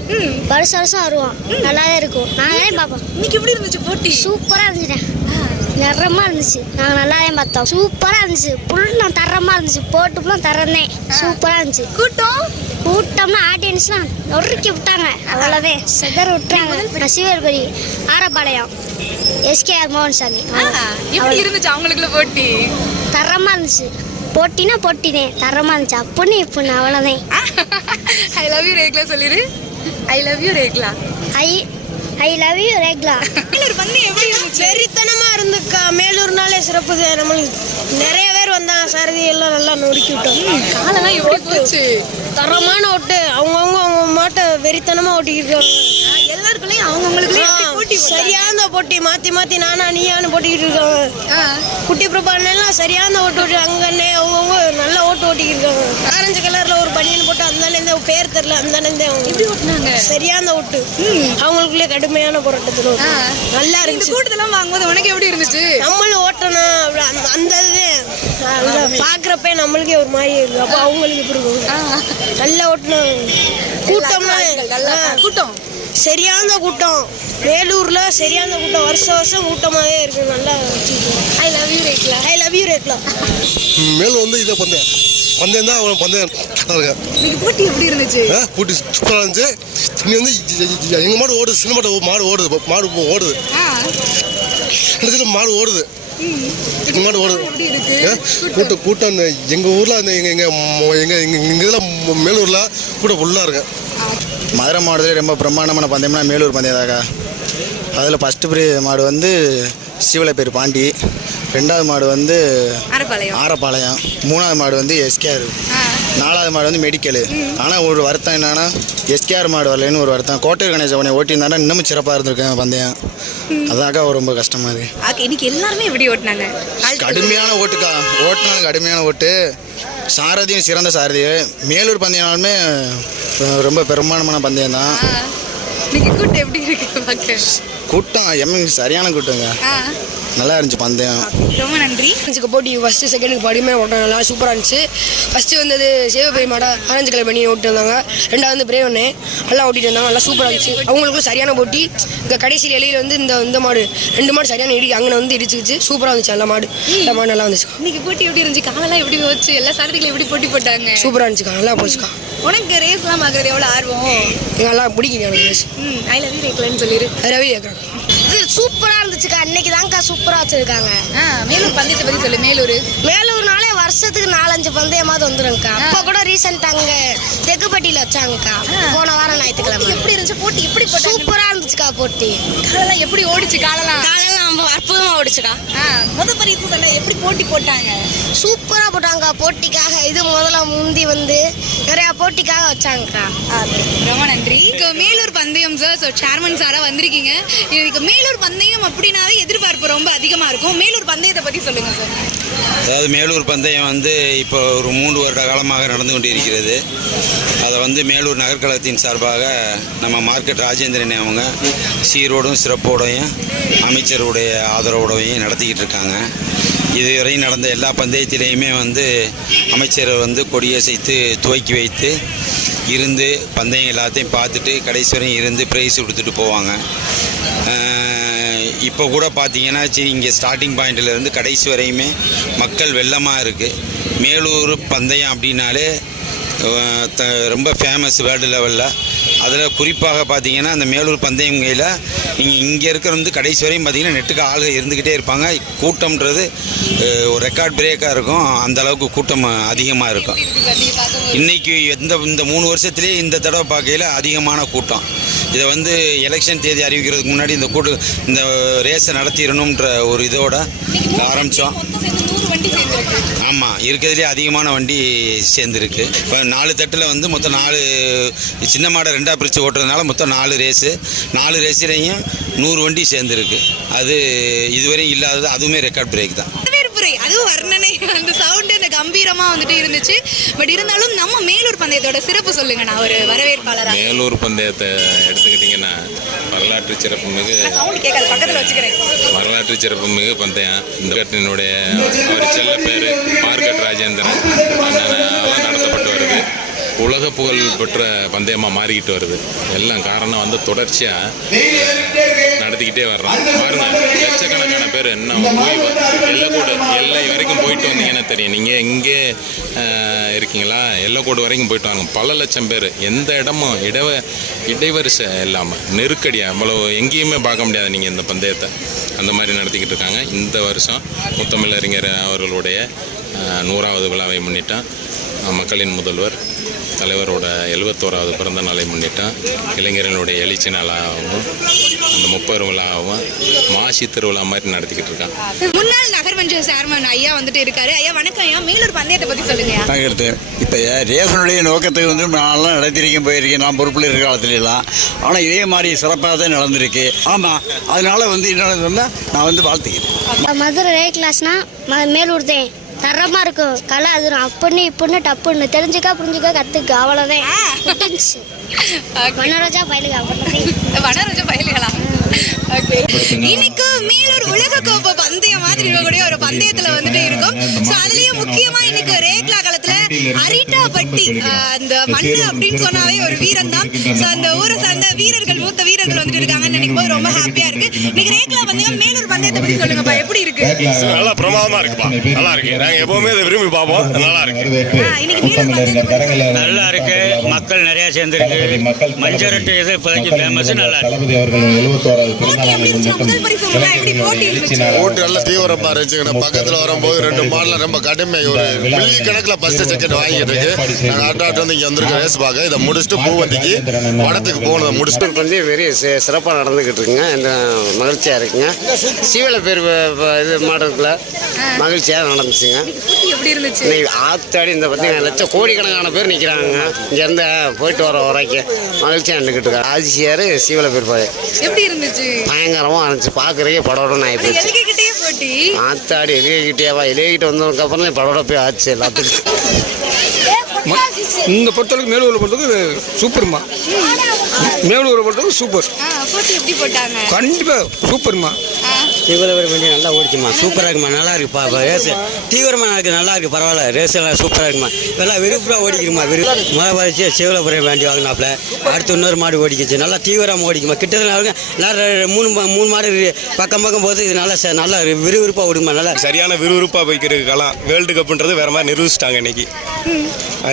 வருஷம் வருஷம் வருவோம். நல்லாவே இருக்கும். நாங்களே பார்ப்போம். இன்னைக்கு எப்படி இருந்துச்சு போட்டி? சூப்பராக இருந்துச்சுண்ணே. நிறமா இருந்துச்சு. நாங்கள் நல்லாவே பார்த்தோம். சூப்பராக இருந்துச்சு. புல்லும் தரமாக இருந்துச்சு. போட்டுப்புலாம் திறந்தேன். சூப்பராக இருந்துச்சு. கூட்டம்? கூட்டம்னா ஆடியன்ஸ்லாம் நொறுக்கி விட்டாங்க. அவ்வளோவே. சிதற விட்டாங்க நான் சிவர்பரி ஆரப்பாளையம் எஸ்கேஆர் மோகன் சாமி. எப்படி இருந்துச்சு அவங்களுக்குள்ள போட்டி? தரமாக இருந்துச்சு. போட்டினா போட்டினே தரமாக இருந்துச்சு. அப்படின்னு இப்போ அவ்வளோதான் ஐ லவ் யூ ரேக்லா. சொல்லிரு. I love you rekla. I I love you rekla Melur பந்தயம் எப்படி இருந்துச்சு? வெறித்தனமா இருந்துக்கா. மேலூர்னாலே சிறப்பு. நம்மளுக்கு நிறைய பேர் வந்தாங்க. சாரதி எல்லாம் நல்லா நொறுக்கி விட்டோம். காலெல்லாம் எப்படி போச்சு? தரமான ஓட்டு. அவங்கவுங்க அவங்க மாட்டை வெறித்தனமா ஓட்டிக்கிட்டு இருக்காங்க. போட்டாங்க? சரியான போட்டி. மாத்தி மாத்தி நானா நீயான்னு போட்டிக்கிட்டு இருக்காங்க. குட்டி பிரபானெல்லாம் சரியான ஓட்டு ஓட்டி அங்கன்னே அவங்கவுங்க நல்லா ஓட்டு ஓட்டிக்கிட்டு இருக்காங்க. ஆரஞ்சு கலர்ல ஒரு பனியன் போட்டு அந்த பேர் தெரியல அந்த எப்படி ஓட்டுனாங்க? சரியான ஓட்டு. அவங்களுக்குள்ளே கடுமையான போராட்டத்தில். நல்லா இருந்துச்சு. கூட்டத்தெல்லாம் வாங்கும்போது உனக்கு எப்படி இருந்துச்சு? நம்மளும் ஓட்டணும். அந்த அந்த இது அந்த பார்க்குறப்ப நம்மளுக்கே ஒரு மாதிரி இருக்கு. அப்போ அவங்களுக்கு இப்படி இருக்கும் நல்லா ஓட்டணும் கூட்டம்னா. கூட்டம். சரியான கூட்டம் வேலூர்ல சரியான கூட்டம் வருஷம் வருஷம் கூட்டமாவே இருக்கு நல்லா I love you rekla I love you rekla Melur வந்து இதை பந்தயம் பந்தயம் தான் அவன் பந்தயம் இன்னைக்கு போட்டி எப்படி இருந்துச்சு ஆ, கூட்டி சூப்பராக இருந்துச்சு இங்கே வந்து எங்கள் மாடு ஓடுது சின்ன மாடு மாடு ஓடுது மாடு ஓடுது சைடு மாடு ஓடுது மாடு ஓடுது கூட்டம் கூட்டம் எங்கள் ஊரில் அந்த எங்கள் எங்கள் எங்கள் எங்கள் இதில் மேலூரில் கூட்டம் ஃபுல்லாக இருக்கு மதுரை மாவட்டத்தில் ரொம்ப பிரம்மாண்டமான பந்தயம்னா மேலூர் பந்தயம் தாக்கா. அதில் ஃபஸ்ட்டு பிரி மாடு வந்து சிவலைப்பேர் பாண்டி. ரெண்டாவது மாடு வந்து ஆரப்பாளையம். மூணாவது மாடு வந்து எஸ்கேஆர். நாலாவது மாடு வந்து மெடிக்கலு. ஆனால் ஒரு வருத்தம் என்னன்னா எஸ்கேஆர் மாடு வரலன்னு ஒரு வருத்தம். கோட்டை கணேசவனை ஓட்டியிருந்தானா இன்னமும் சிறப்பாக இருந்திருக்கேன் பந்தயம். அதாக்கா ரொம்ப ஆக்கு, இன்னைக்கு எல்லாருமே எப்படி ஓட்டுனாங்க. கடுமையான ஓட்டுக்கா. ஓட்டுனாலும் கடுமையான ஓட்டு. சாரதியும் சிறந்த சாரதி. மேலூர் பந்தயம்னாலுமே ரொம்ப பெருமானமான பந்தயம் தான். எப்படி இருக்கு கூட்டம் எம் சரியான கூட்டங்க. நல்லா இருந்துச்சு பந்தயம். ரொம்ப நன்றி. ஆரஞ்சுக்கு போட்டி ஃபஸ்ட்டு செகண்டுக்கு படிமே ஓட்டம் நல்லா சூப்பராக இருந்துச்சு. ஃபஸ்ட்டு வந்தது சிவபெரிய மாடா ஆரஞ்சு கலர் பண்ணி ஓட்டு வந்தாங்க. ரெண்டாவது வந்து பிரேவனு நல்லா ஓட்டிட்டு வந்தாங்க நல்லா சூப்பராக இருந்துச்சு. அவங்களுக்குள்ள சரியான போட்டி. இங்கே கடைசியில் இலையில வந்து இந்த இந்த மாடு ரெண்டு மாடு சரியான இடி அங்கே வந்து இடிச்சுக்கிச்சு. சூப்பராக இருந்துச்சு நல்ல மாடு. இந்த மாடு நல்லா வந்துச்சு இன்னைக்கு போட்டி எப்படி இருந்துச்சு? காலெல்லாம் எப்படி போச்சு? எல்லா சாரதிகளும் எப்படி போட்டி போட்டாங்க? சூப்பராக இருந்துச்சுக்கா நல்லா போச்சுக்கா. உனக்கு ரேஸ்லாம் பார்க்கறது எவ்வளோ ஆர்வம்? எனக்கு நல்லா பிடிக்குங்க எனக்கு. ம் ஐ லவ் யூ ரேக்லான்னு சொல்லிரு. ரவி கேட்குறாங்க இது சூப்பராக இருந்துச்சுக்கா. இன்னைக்கு தான்க்கா சூப்பராக வச்சிருக்காங்க மேலூர் பந்தயத்தை பற்றி சொல்லு. மேலூர். மேலூர்னாலே வருஷத்துக்கு நாலஞ்சு பந்தயமாவது வந்துருங்கக்கா அப்போ கூட ரீசெண்ட் அங்க தெக்குப்பட்டியில் வச்சாங்கக்கா. போன வாரம் ஞாயிற்றுக்கிழமை. எப்படி இருந்துச்சு போட்டி? எப்படி போட்டாங்க? சூப்பரா இருந்துச்சுக்கா போட்டி. காலெல்லாம் எப்படி ஓடிச்சு காலெல்லாம்? காலையில நம்ம அற்புதமா ஓடிச்சுக்கா. ஆ முத பரிசு சொல்ல எப்படி போட்டி போட்டாங்க? சூப்பரா போட்டாங்க போட்டிக்காக. இது முதல்ல முந்தி வந்து நிறைய போட்டிக்காக வச்சாங்கக்கா. ரொம்ப நன்றி. இப்போ மேலூர் பந்தயம் சார் ஸோ சேர்மன் சாரா வந்திருக்கீங்க. இதுக்கு மேலூர் பந்தயம் அப்படின்னாவே எதிர்பார்ப்பு ரொம்ப அதிகமா இருக்கும். மேலூர் பந்தயத்தை பத்தி சொல்லுங்க சார் அதாவது மேலூர் பந்தயம் வந்து இப்போ ஒரு மூன்று வருட காலமாக நடந்து கொண்டிருக்கிறது. அதை வந்து மேலூர் நகர்கழகத்தின் சார்பாக நம்ம மார்க்கெட் ராஜேந்திரன் அவங்க சீரோடும் சிறப்போடையும் அமைச்சருடைய ஆதரவோடையும் நடத்திக்கிட்டு இருக்காங்க. இதுவரை நடந்த எல்லா பந்தயத்திலையுமே வந்து அமைச்சர் வந்து கொடியசைத்து துவக்கி வைத்து இருந்து பந்தயம் எல்லாத்தையும் பார்த்துட்டு கடைசி வரையும் இருந்து ப்ரைஸ் கொடுத்துட்டு போவாங்க. இப்போ கூட பார்த்தீங்கன்னா சரி இங்கே ஸ்டார்டிங் பாயிண்ட்லேருந்து கடைசி வரையுமே மக்கள் வெள்ளமாக இருக்குது மேலூர் பந்தயம் அப்படின்னாலே த ரொம்ப ஃபேமஸ் வேர்ல்டு லெவலில் அதில் குறிப்பாக பார்த்தீங்கன்னா அந்த மேலூர் பந்தயங்கையில் நீங்கள் இங்கே இருக்கிற வந்து கடைசி வரையும் பார்த்தீங்கன்னா நெட்டுக்கு ஆளுங்க இருந்துக்கிட்டே இருப்பாங்க. கூட்டம்ன்றது ஒரு ரெக்கார்ட் பிரேக்காக இருக்கும். அந்த அளவுக்கு கூட்டம் அதிகமாக இருக்கும். இன்றைக்கி எந்த இந்த மூணு வருஷத்துலேயே இந்த தடவை பார்க்கையில் அதிகமான கூட்டம். இதை வந்து எலெக்ஷன் தேதி அறிவிக்கிறதுக்கு முன்னாடி இந்த கூட்டு இந்த ரேஸை நடத்திடணுன்ற ஒரு இதோட ஆரம்பித்தோம் ஆமாம் இருக்கிறதுலே அதிகமான வண்டி சேர்ந்துருக்கு. இப்போ நாலு தட்டில் வந்து மொத்தம் நாலு சின்ன மாடை ரெண்டாக பிரித்து ஓட்டுறதுனால மொத்தம் நாலு ரேஸு நாலு ரேஸ்லேயும் நூறு வண்டி சேர்ந்துருக்கு. அது இதுவரையும் இல்லாதது அதுவுமே ரெக்கார்ட் பிரேக் தான். வரவேற்புரை அதுவும் வர்ணனை அந்த சவுண்டு அந்த கம்பீரமா வந்துட்டு இருந்துச்சு. பட் இருந்தாலும் நம்ம மேலூர் பந்தயத்தோட சிறப்பு சொல்லுங்க நான் ஒரு வரவேற்பாளரா? மேலூர் பந்தயத்தை எடுத்துக்கிட்டிங்கன்னா வரலாற்று பக்கத்துல வச்சுக்கிறேன். வரலாற்று சிறப்புமிகு பந்தயம். இந்த கட்டினுடைய அவர் செல்ல பேர் மார்க்கெட் ராஜேந்திரன். உலக புகழ் பெற்ற பந்தயமாக மாறிக்கிட்டு வருது. எல்லாம் காரணம் வந்து தொடர்ச்சியாக நடத்திக்கிட்டே வர்றோம். பாருங்க லட்சக்கணக்கான பேர் என்ன போய் எல்லைக்கோடு எல்லை வரைக்கும் போயிட்டு வந்தீங்கன்னா தெரியும். நீங்கள் எங்கே அஹ், இருக்கீங்களா? எல்லைக்கோடு வரைக்கும் போயிட்டு வாங்க. பல லட்சம் பேர் எந்த இடமும் இடவ இடைவரிசை இல்லாமல் நெருக்கடியாக அவ்வளோ எங்கேயுமே பார்க்க முடியாது நீங்கள் இந்த பந்தயத்தை. அந்த மாதிரி நடத்திக்கிட்டு இருக்காங்க. இந்த வருஷம் முத்தமிழறிஞர் அவர்களுடைய நூறாவது விழாவை முன்னிட்டு மக்களின் முதல்வர் தலைவரோட எழுபத்தோராவது பிறந்த நாளை முன்னிட்டு இளைஞர்களுடைய எழுச்சி நாளாகவும் அந்த முப்பெரும் விழாவும் மாசி திருவிழா மாதிரி நடத்திக்கிட்டு இருக்கான் முன்னாள் நகர்மன்ற சேர்மன் ஐயா வந்துட்டு இருக்காரு. ஐயா வணக்கம் ஐயா. மேலூர் பந்தயத்தை பத்தி சொல்லுங்க நகர்த்து இப்போ ரேஷனுடைய நோக்கத்துக்கு வந்து நான்லாம் நடத்திருக்கேன் போயிருக்கேன். நான் பொறுப்பில் இருக்கிற காலத்துலலாம். ஆனால் இதே மாதிரி சிறப்பாக தான் நடந்திருக்கு. ஆமாம் அதனால வந்து என்ன சொன்னால் நான் வந்து வாழ்த்துக்கிறேன். மதுரை ரே கிளாஸ்னா மேலூர் தான். தரமா இருக்கும். கலை அதிரும். அப்படின்னு இப்படின்னு டப்புன்னு. தெரிஞ்சுக்க புரிஞ்சுக்க கத்துக்க. அவ்வளோதான் அவ்வளோதான் வனரோஜ பயல்களா? Okay. இன்னைக்கு மேலூர் உலக கோப்பை பந்தயம் மாதிரி இருக்கக்கூடிய ஒரு பந்தயத்துல வந்துட்டு இருக்கும். சோ அதுலயும் முக்கியமா இன்னைக்கு ரேக்லா காலத்துல அரிட்டாப்பட்டி அந்த மண்ணு அப்படின்னு சொன்னாவே ஒரு வீரன் தான். சோ அந்த ஊரை சார்ந்த வீரர்கள் மூத்த வீரர்கள் வந்துட்டு இருக்காங்கன்னு நினைக்கும் போது ரொம்ப ஹாப்பியா இருக்கு. இன்னைக்கு ரேக்லா பந்தயம் மேலூர் சொல்லுங்கப்பா எப்படி இருக்கு? நல்லா பிரமாதமா இருக்குப்பா நல்லா இருக்கு. நாங்க எப்பவுமே இதை விரும்பி பார்ப்போம். நல்லா இருக்கு. நல்லா இருக்கு. மக்கள் நிறைய சேர்ந்துருக்கு. மஞ்சரட்டு இது இப்போதைக்கு ஃபேமஸ் நல்லா இருக்கு. ஓட்டு நல்ல தீவிரமா இருந்துச்சுங்க பக்கத்துல வரும்போது ரெண்டு மாடல ரொம்ப கடுமை ஒரு மில்லி கணக்குல ஃபர்ஸ்ட் செகண்ட் வாங்கிட்டு இருக்கு வந்து இங்க வந்திருக்கோம். ரேஸ் பார்க்க. இதை முடிச்சுட்டு பூவந்திக்கு வடத்துக்கு போனதை முடிச்சுட்டு. வந்து வெறி சிறப்பாக நடந்துக்கிட்டு இருக்குங்க. இந்த மகிழ்ச்சியாக இருக்குங்க. சீவல பேர் இது மாடலுக்குள்ள மகிழ்ச்சியாக நடந்துச்சுங்க. போட்டி எப்படி இருந்துச்சு? இன்னைக்கு ஆத்தாடி இந்த பார்த்தீங்கன்னா லட்சம் கோடிக்கணக்கான பேர் நிற்கிறாங்க இங்கேருந்து போயிட்டு வர வரைக்கும் மகிழ்ச்சியாக நின்றுக்கிட்டு இருக்காங்க ஆதிசியார் சீவல பேர் பாய். எப்படி இருந்துச்சு? பயங்கரமாக இருந்துச்சு. பார்க்குறக்கே படோடன்னு ஆகி போச்சு எல்கே கிட்டே போட்டி. ஆத்தாடி எலியகிட்டேவா எலியகிட்ட வந்ததுக்கு அப்புறம் தான் படோட போய் ஆச்சு எல்லாத்துக்கும். இந்த பொறுத்தளவுக்கு மேலூரில் பொறுத்தவரைக்கும் சூப்பர்மா. மேலூரை பொறுத்தவரைக்கும் சூப்பர். கண்டிப்பாக சூப்பர்மா. தீவிரவர் வண்டி நல்லா ஓடிச்சுமா. சூப்பராக இருக்குமா? நல்லா இருக்குப்பா. ரேஸ் தீவிரமாக இருக்கு. நல்லா நல்லாயிருக்கு பரவாயில்ல. ரேஸ் எல்லாம் சூப்பராக இருக்குமா? எல்லாம் விருப்பமாக ஓடிக்கிறோமா விரு முத பறிச்சு சிவலபுரம் வண்டி வாங்கினாப்புல. அடுத்து இன்னொரு மாடு ஓடிக்கிச்சு. நல்லா தீவிரமாக ஓடிக்குமா? கிட்டத்தட்ட நல்லா மூணு மா- மூணு மாடு பக்கம் பக்கம் போது இது நல்லா ச- நல்லா விறுவிறுப்பாக ஓடுமா நல்லா சரியான விறுவிறுப்பாக போய்க்கிறதுக்கெல்லாம் வேர்ல்டு கப்புன்றது வேற மாதிரி நிரூபிச்சிட்டாங்க இன்னைக்கு.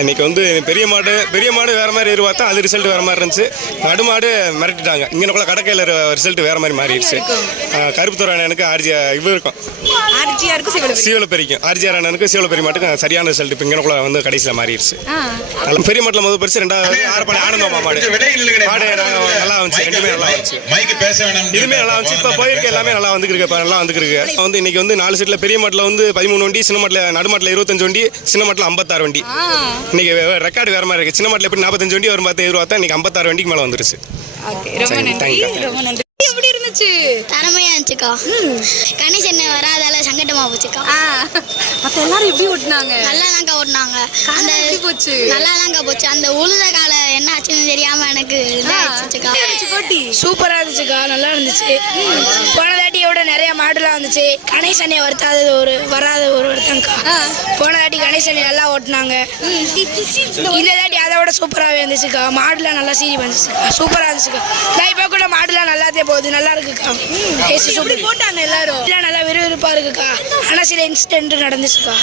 இன்னைக்கு வந்து பெரிய மாடு பெரிய மாடு வேற மாதிரி எதிர்பார்த்தா அது ரிசல்ட் வேற மாதிரி இருந்துச்சு. நடு மாடு மிரட்டிட்டாங்க. இங்கே கூட கடற்கையில் ரிசல்ட் வேற மாதிரி மாறிடுச்சு. கருப்புத்துறை அண்ணனுக்கு ஆர்ஜி இவ இருக்கும். சிவல சீவலப்பெரிக்கும். ஆர்ஜிஆர் அண்ணனுக்கு சீவலப்பெரி மாட்டுக்கு சரியான ரிசல்ட் இப்போ இங்கே கூட வந்து கடைசியில் மாறிடுச்சு. நல்ல பெரிய மாட்டில் முதல் பரிசு ரெண்டாவது ஆறுபாடு ஆனந்தமா மாடு. மாடு நல்லா வந்துச்சு ரெண்டுமே நல்லா வந்துச்சு. இதுமே நல்லா வந்துச்சு. இப்போ போயிருக்க எல்லாமே நல்லா வந்துருக்கு இப்போ நல்லா வந்துருக்கு வந்து இன்னைக்கு வந்து நாலு செட்டில் பெரிய மாட்டில் வந்து பதிமூணு வண்டி சின்ன மாட்டில் நடுமாட்டில் இருபத்தஞ்சு வண்டி சின்ன மாட்டில் ஐம்பத்தாறு வண்டி. இன்னைக்கு ரெக்கார்டு வேற மாதிரி இருக்கு. சின்ன மாட்டில் எப்படி நாற்பத்தஞ்சு வண்டி வரும் பார்த்து எதிர்பார்த்தா இன்னைக்கு ஐம்பத்தாறு வண்டிக்கு மேலே வந்துருச்சு. ஓகே. ரொம்ப நன்றி. ரொம்ப நன்றி. எப்படி இருந்துச்சு? தரமையா இருந்துச்சுக்கா. கணேஷ் என்ன வராதால சங்கட்டமா போச்சுக்கா. ஆ மத்த எல்லாரும் எப்படி ஓட்டுனாங்க? நல்லா தான்க்கா ஓட்டினாங்க அந்த போச்சு? நல்லா தான்க்கா போச்சு. அந்த உழுத கால என்ன ஆச்சுன்னு தெரியாம எனக்கு இதாச்சுக்கா போட்டி? சூப்பரா இருந்துச்சுக்கா நல்லா இருந்துச்சு. போன தாட்டியோட நிறைய மாடுலாம் வந்துச்சு. கணேஷ் அண்ணே வருத்தாதது ஒரு வராத ஒரு வருத்தம்க்கா. போன தாட்டி கணேஷ் அண்ணே நல்லா ஓட்டினாங்க. இந்த தாட்டி அதை விட சூப்பராகவே இருந்துச்சுக்கா. மாடுலாம் நல்லா சீரி வந்துச்சுக்கா. சூப்பரா இருந்துச்சுக்கா நான் இப்போ கூட மாடுலாம் நல்லாதே போகுது. நல்லா இருக்குக்கா. எப்படி super. போட்டாங்க எல்லாரும்? எல்லாம் நல்லா விறுவிறுப்பா இருக்குக்கா. ஆனா சில இன்சிடென்ட் நடந்துச்சுக்கா.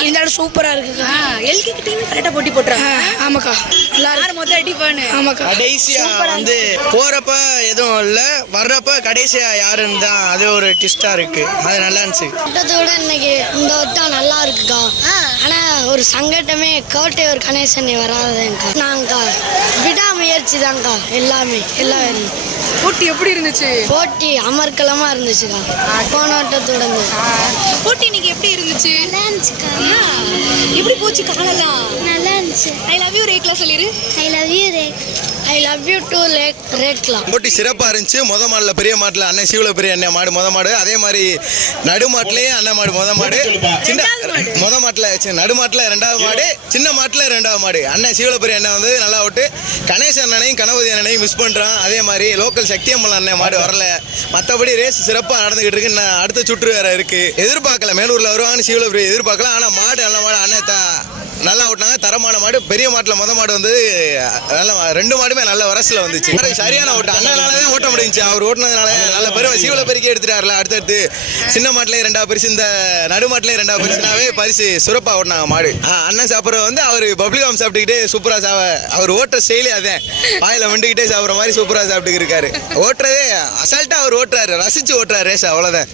இருந்தாலும் சூப்பரா இருக்குக்கா. எல்கே கிட்டயுமே கரெக்டா போட்டி போட்டுறாங்க. ஆமாக்கா. நல்லா யார் மொத்தம் அடிப்பானு ஆமாக்கா. கடைசியா வந்து போறப்ப எதுவும் இல்லை. வர்றப்ப கடைசியா யாருன்னு தான் அது ஒரு டிஸ்டா இருக்கு. அது நல்லா இருந்துச்சு. வட்டத்தோட இன்னைக்கு இந்த வட்டம் நல்லா இருக்குக்கா. ஆனா ஒரு சங்கட்டமே கோட்டை ஒரு கணேசன் வராதுங்கக்கா நாங்கக்கா விடாமுயற்சி தான்க்கா எல்லாமே. எல்லா வேலையும். போட்டி எப்படி இருந்துச்சு? போட்டி அமர்க்கலமா இருந்துச்சுக்கா. போன வட்டத்தோட இருந்து. போட்டி இன்னைக்கு எப்படி இருந்துச்சு? நல்லா இருந்துச்சுக்கா. எப்படி போச்சு காலெல்லாம்? நல்லா இருந்துச்சு. ஐ லவ் யூ ரேக்லா சொல்லிரு. ஐ லவ் யூ ரேக் ஐ லவ் யூ டூ லேக் ரேக்லாம் போட்டி சிறப்பாக இருந்துச்சு. முத மாடில் பெரிய மாட்டில் அண்ணன் சீவல பெரிய அண்ணன் மாடு முத மாடு. அதே மாதிரி நடு மாட்டிலேயே அண்ணன் மாடு முத மாடு. சின்ன முத மாட்டில் நடு மாட்டில் ரெண்டாவது மாடு சின்ன மாட்டில் ரெண்டாவது மாடு. அண்ணன் சீவல பெரிய அண்ணன் வந்து நல்லா விட்டு கணேச அண்ணனையும் கணபதி அண்ணனையும் மிஸ் பண்ணுறான் அதே மாதிரி லோக்கல் சக்தியம்மன் அண்ணன் மாடு வரல. மற்றபடி ரேஸ் சிறப்பாக நடந்துகிட்டு இருக்கு அடுத்த சுற்று வேற இருக்கு. எதிர்பார்க்கல. மேலூரில் வருவாங்கன்னு சீவல எதிர்பார்க்கல. ஆனால் மாடு நல்ல மாடு அண்ணன் தான். நல்லா ஓட்டினாங்க. தரமான மாடு பெரிய மாட்டில் முத மாடு வந்து நல்ல ரெண்டு மாடுமே நல்ல வரசில் வந்துச்சு. சரியான ஓட்டம் அண்ணனால தான் ஓட்ட முடிஞ்சுச்சு. அவர் ஓட்டினதுனால நல்ல பெருமை. சீவல பெருக்கி எடுத்துட்டார்ல அடுத்தடுத்து. சின்ன மாட்டிலே ரெண்டாவது பரிசு இந்த நடு மாட்டிலே ரெண்டாவது பரிசுனாவே பரிசு சிறப்பாக ஓட்டினாங்க மாடு. அண்ணன் சாப்பிட்ற வந்து அவர் பப்ளிகாம் சாப்பிட்டுக்கிட்டே சூப்பராக சா அவர் ஓட்டுற ஸ்டைலே அதேன் வாயில வந்துக்கிட்டே சாப்பிட்ற மாதிரி சூப்பராக சாப்பிட்டு இருக்காரு ஓட்டுறதே அசால்ட்டாக அவர் ஓட்டுறாரு. ரசிச்சு ஓட்டுறாரு ரேஸ் அவ்வளோதான்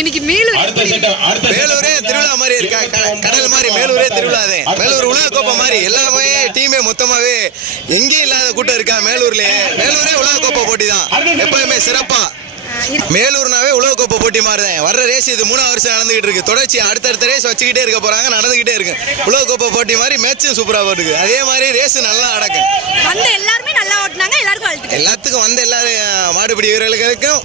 இன்னைக்கு மேலூர்? மேலூரே திருவிழா மாதிரி இருக்கா? கடல் மாதிரி மேலூரே திருவிழா தான் மேலூர் உலக கோப்பை மாதிரி எல்லாமே டீமே மொத்தமாவே எங்கேயும் இல்லாத கூட்டம் இருக்கா மேலூர்லயே? மேலூரே உலக கோப்பை போட்டி தான். எப்பயுமே சிறப்பா. மேலூர்னாவே உலக கோப்பை போட்டி மாதிரி தான் வர்ற ரேஸ் இது மூணாவது வருஷம் நடந்துகிட்டு இருக்கு. தொடர்ச்சி அடுத்தடுத்த ரேஸ் வச்சுக்கிட்டே இருக்க போறாங்க நடந்துகிட்டே இருக்கு. உலக கோப்பை போட்டி மாதிரி மேட்சும் சூப்பரா போட்டுருக்கு அதே மாதிரி ரேஸ் நல்லா நடக்கும் வந்த எல்லாருமே நல்லா ஓட்டுனாங்க எல்லாருக்கும் வாழ்த்துக்கள். எல்லாத்துக்கும் வந்த எல்லா மாடுபிடி வீரர்களுக்கும்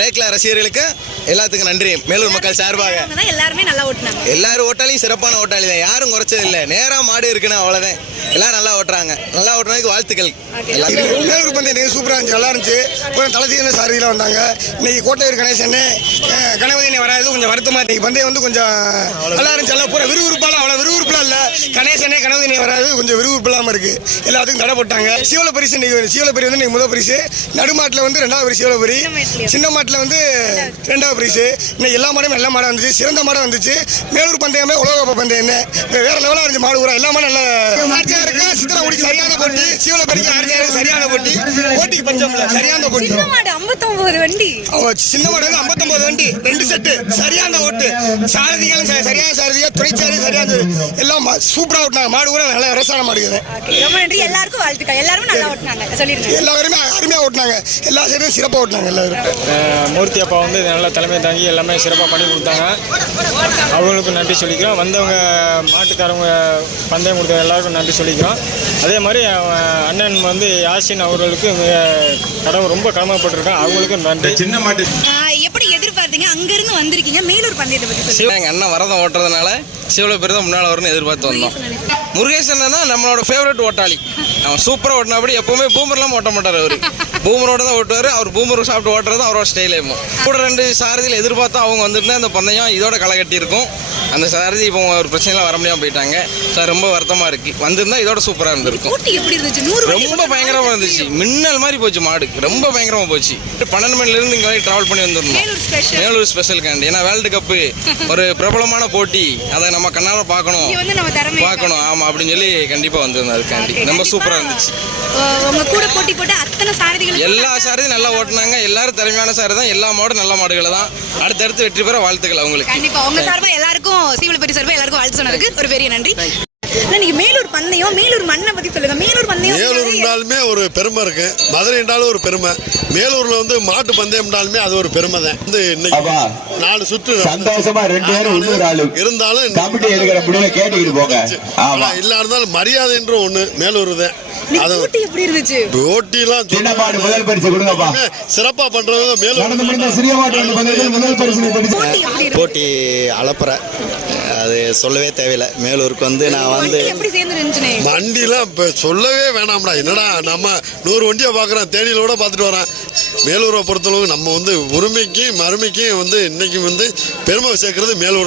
ரேக்லா ரசிகர்களுக்கும் எல்லாத்துக்கும் நன்றி. மேலூர் மக்கள் சார்பாக. எல்லாருமே நல்லா ஓட்டுனாங்க. எல்லாரும் ஓட்டாளியும் சிறப்பான ஓட்டாளி தான் யாரும் குறைச்சது இல்லை நேரா மாடு இருக்குன்னு அவ்வளோதான் எல்லாரும் நல்லா ஓட்டுறாங்க. நல்லா ஓட்டுறதுக்கு வாழ்த்துக்கள். எல்லாத்துக்கும் மேலூர் பந்தயம் சூப்பராக இருந்துச்சு. நல்லா இருந்துச்சு. அப்புறம் தலசீன சாரதியில் வந்தாங்க. இன்னைக்கு கோட்டையூர் கணேசன் கணபதி வராது. கொஞ்சம் வருத்தமாக இன்னைக்கு பந்தயம் வந்து கொஞ்சம் நல்லா இருந்துச்சு. எல்லாம் பூரா விறுவிறுப்பாலாம் அவ்வளோ விறுவிறுப்புலாம் இல்லை. கணேசனே கணபதி வராது. கொஞ்சம் விறுவிறுப்பு இல்லாமல் இருக்கு. எல்லாத்துக்கும் தடை போட்டாங்க. சீவல பரிசு இன்னைக்கு சீவல பரி வந்து இன்னைக்கு முதல் பரிசு. நடுமாட்டில் வந்து ரெண்டாவது பரிசு சீவல பரி சின்ன மாட்டில் வந்து ரெண்டாவது பரிசு இன்னைக்கு எல்லா மாடும் எல்லா மாடும் வந்துச்சு. சிறந்த மாடம் வந்துச்சு. மேலூர் பந்தயமே உலக பந்தயம் வேற லெவலாக இருந்துச்சு மாடு ஊரா எல்லாமே நல்ல ஆர்ஜியா இருக்கு சித்திரகுடி சரியான போட்டி. சீவல பரிக்கு ஆர்ஜியா இருக்கு சரியான போட்டி. போட்டிக்கு பஞ்சம் சரியான போட்டி. 59 வண்டி. சின்ன மாடு வந்து 59 வண்டி. ரெண்டு செட்டு சரியான ஓட்டு. சாரதிகளும் ச- சரியான சாரதியா துணைச்சாரி சரியான எல்லாம் ம- சூப்பரா ஓட்டினாங்க. மாடு கூட நல்ல ரசான மாடு இது. ரொம்ப நன்றி. எல்லாருக்கும் வாழ்த்துக்கள். எல்லாரும் நல்லா ஓட்டுனாங்க. சொல்லிருங்க எல்லாருமே அருமையா ஓட்டினாங்க. எல்லா சைடும் சிறப்பா ஓட்டினாங்க எல்லாரும். மூர்த்தி அப்பா வந்து நல்லா தலைமை தாங்கி எல்லாமே சிறப்பாக பண்ணி கொடுத்தாங்க. அவங்களுக்கும் நன்றி சொல்லிக்கிறோம். வந்தவங்க மாட்டுக்காரவங்க பந்தயம் கொடுத்த எல்லாருக்கும் நன்றி சொல்லிக்கிறோம். அதே மாதிரி அவன் அண்ணன் வந்து யாசின் அவர்களுக்கு கடவுள் ரொம்ப கடமைப்பட்டிருக்கான். அவங்களுக்கும் நன்றி. சின்ன மாட்டு எப்படி எதிர்பார்த்தீங்க? அங்க இருந்து வந்திருக்கீங்க. மேலூர் பந்தயத்தை பத்தி சொல்லுங்க. சிவ எங்கள் அண்ணன் வரதம் ஓட்டுறதுனால சிவல பேர் தான் முன்னால் வரும்னு எதிர்பார்த்து வந்தோம். முருகேசன் தான் நம்மளோட ஃபேவரட் ஓட்டாளி. அவன் சூப்பராக ஓட்டினபடி எப்பவுமே பூமர்லாம் ஓட்ட மாட்டார் அவர். பூமரோட தான் ஓட்டுவார். அவர் பூமர் சாப்பிட்டு ஓட்டுறது அவரோட ஸ்டைலே கூட ரெண்டு சாரதியில் எதிர்பார்த்தா அவங்க வந்துட்டு அந்த பந்தயம் இதோட களை கட்டியிருக்கும். அந்த சாரதி இப்போ ஒரு பிரச்சனைலாம் வர முடியாமல் போயிட்டாங்க. சார் ரொம்ப வருத்தமாக இருக்கு. வந்திருந்தா இதோட சூப்பராக இருந்திருக்கும். ரொம்ப பயங்கரமா இருந்துச்சு. மின்னல் மாதிரி போச்சு மாடு. ரொம்ப பயங்கரமா போச்சு. பன்னெண்டு மணில இருந்து இங்க டிராவல் பண்ணி வந்திருந்தோம். மேலூர் ஸ்பெஷல் காண்டி ஏன்னா வேர்ல்டு கப்பு ஒரு பிரபலமான போட்டி. அதை நம்ம கண்ணால பார்க்கணும். பார்க்கணும். ஆமா அப்படின்னு சொல்லி கண்டிப்பா வந்திருந்தோம் அதுக்காண்டி ரொம்ப சூப்பரா இருந்துச்சு. உங்க கூட போட்டி போட்டு அத்தனை சாரதிகள் எல்லா சாரதியும் நல்லா ஓட்டுனாங்க. எல்லாரும் திறமையான சாரி தான். எல்லா மாடும் நல்ல மாடுகளை தான். அடுத்தடுத்து வெற்றி பெற வாழ்த்துக்கள் அவங்களுக்கு. கண்டிப்பா. உங்க சார்பா எல்லாருக்கும் சீவலப்பரி சார்பா எல்லாருக்கும் வாழ்த்து சொன்னதுக்கு ஒரு பெரிய நன்றி. நீங்க மேலூர் பந்தயம் மேலூர் மண்ணை பத்தி சொல்லுங்க. மேலூர் பந்தயம் மேலூர் என்றாலுமே ஒரு பெருமை இருக்கு. மதுரை என்றாலும் ஒரு பெருமை. மேலூர்ல வந்து மாட்டு பந்தயம் என்றாலுமே அது ஒரு பெருமை தான். வந்து இன்னைக்கு நாலு சுற்று சந்தோஷமா ரெண்டு பேரும் உள்ளூர் ஆளு இருந்தாலும் கமிட்டி எடுக்கிற முடிவை கேட்டுக்கிட்டு போங்க. ஆமா. இல்ல இருந்தாலும் மரியாதை என்ற ஒண்ணு மேலூர் தான். போட்டி எப்படி இருந்துச்சு? போட்டிலாம் சின்ன மாடு முதல் பரிசு கொடுங்கப்பா. சிறப்பா பண்றவங்க நடந்து முடிந்த மேலூர் சிறிய மாட்டு வண்டி பந்தயத்தில் முதல் பரிசு போட்டி அளப்புற. அது சொல்லவே தேவையில்லை. மேலூருக்கு வந்து நான் வந்து வண்டி எப்படி சேர்ந்து நின்றுனே? வண்டிலாம் இப்போ சொல்லவே வேணாம்டா. என்னடா நம்ம நூறு வண்டியை பார்க்குறோம் தேனியிலோட பார்த்துட்டு வரேன். மேலூரை பொறுத்தளவு நம்ம வந்து உரிமைக்கும் மறுமைக்கும் வந்து இன்னைக்கு வந்து பெருமை சேர்க்கறது மேலூர்